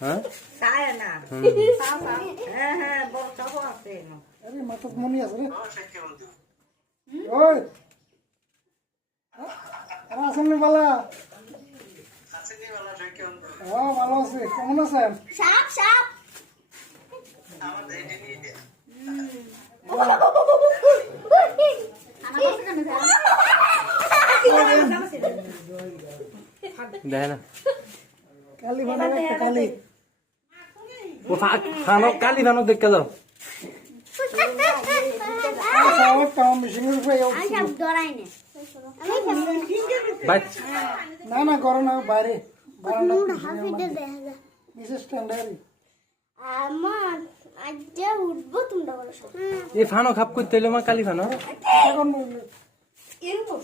হ্যাঁ আরে মাথা মনে আছে রে ওই আরে আসেন নি বালা ভালো আছে কেমন আছেন সাপ সাপ দেখে না কালি বানাবে একটা কালি ও ফানক কালি ফানক দেখতে যাও সাওয়ার টাউন মেশিনের উপরে আমি সব ডরাই না ভাই না না করো না বাইরে বারান্দা হাফিতে দেখা যায় মিসেস স্ট্যান্ডারি আমার আজ উঠবো তোমরা বলো সব এই ফানক খাপ করতে এলো মা কালি ফানক এখন এরকম